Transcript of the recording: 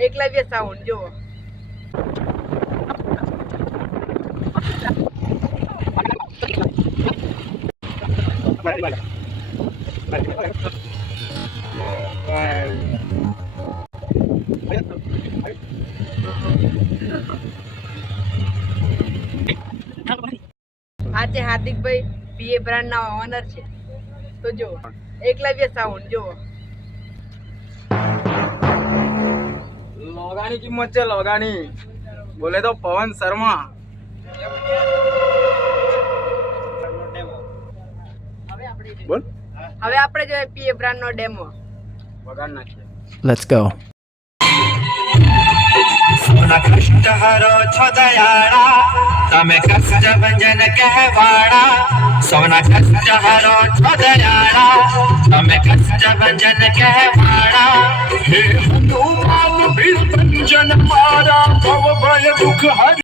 Eklavya sound જો આ છે હાર્દિકભાઈ પીએ બ્રાન્ડ ના ઓનર છે તો જો એકલવ્ય સાઉન્ડ જો લોગાની કિંમત છે લોગાની બોલે તો પવન શર્મા બોલ હવે આપણે જોઈએ પીએ બ્રાન્ડ નો ડેમો વગાડ નાખીએ Let's go. સોના કષ્ટ હરો છો દયાળા તમે કષ્ટ ભંજન કહેવાળા સોના કષ્ટ હરો છો દયાળા તમે કષ્ટ ભંજન કહેવાળા હે હનુમાન વીર ભંજન મારા ભવ ભય દુઃખ હરી